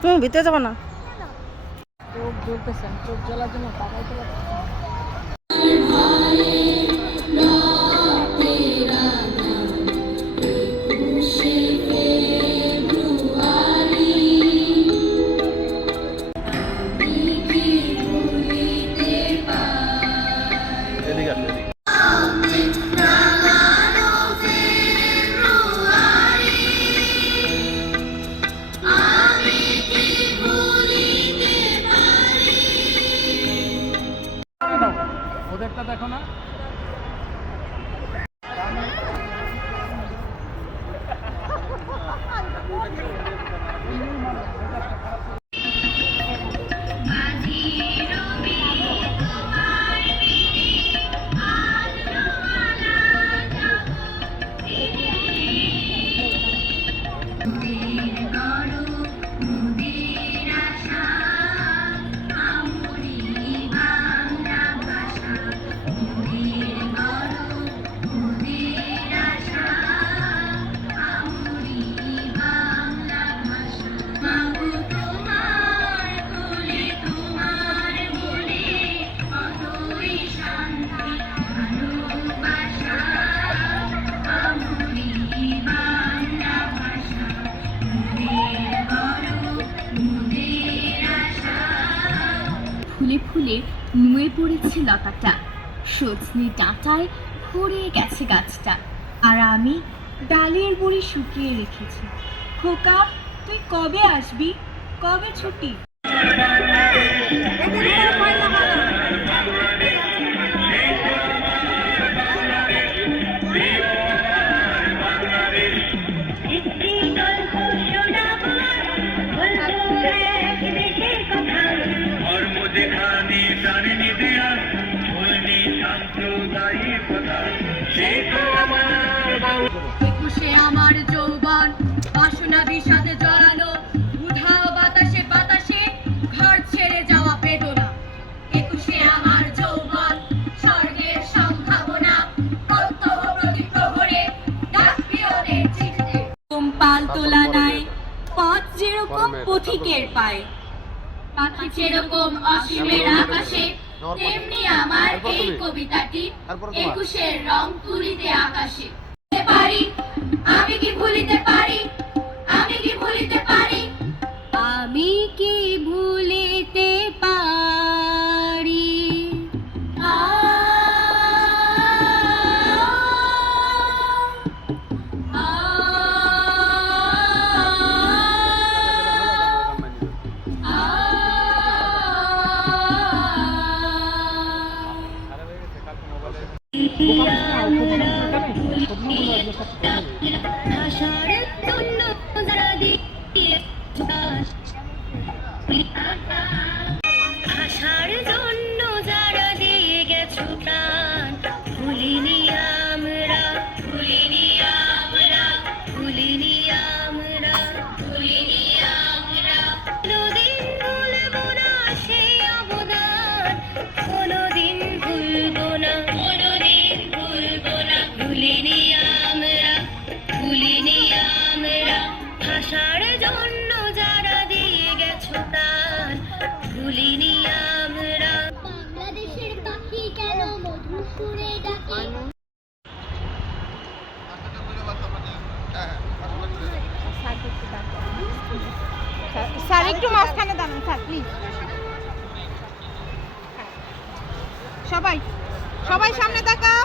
তুমি ভিতরে যাবো না? চোখ জ্বলতেছে, চোখ জ্বলার জন্য তাকাইতে পারছি না। ওদেরটা দেখো না। ফুলে ফুলে নুয়ে পড়েছে লতাটা, সজনে ডাঁটায় ভরে গেছে গাছটা। আর আমি ডালের বড়ি শুকিয়ে রেখেছি। খোকা, তুই কবে আসবি? কবে ছুটি? একুশে আমার যৌবন বাসনা বিষাদে জড়ানো, উধাও বাতাসে বাতাসে ঘর ছেড়ে যাওয়া বেদনা। একুশে আমার যৌবন স্বর্গের সম্ভাবনা, প্রত্যহ প্রতি প্রহরে ডাক পিয়নের চিঠিতে। পাল তোলা নাই পথ যেরকম পথিকের পায়, পাখি যেরকম অসীমের আকাশে, তেমনি আমার এই কবিতাটি একুশের রং তুলিতে আকাশে। পারি আমি কি ভুলিতে পারি, আমি কি ভুলিতে পারি, আমি কি ভুলিতে পারি। ভাষার জন্য যারা দিয়ে গেছো প্রাণ, ভুলিনি আমরা, ভুলিনি আমরা, ভুলিনি আমরা, ভুলিনি আমরা। কোনোদিন ভুলবো না সেই অবদান, কোনোদিন ভুলবো না, কোনোদিন ভুলবো না। ভুলিনি আমরা, ভুলিনি আমরা, ভাষার জন্য যারা দিয়ে গেছো প্রাণ, ভুলিনি আমরা। বাংলাদেশের পাখি কেন মধুর সুরে ডাকে? স্যার একটু মাঝখানে দাঁড়ান স্যার প্লিজ। সবাই সবাই সামনে তাকাও।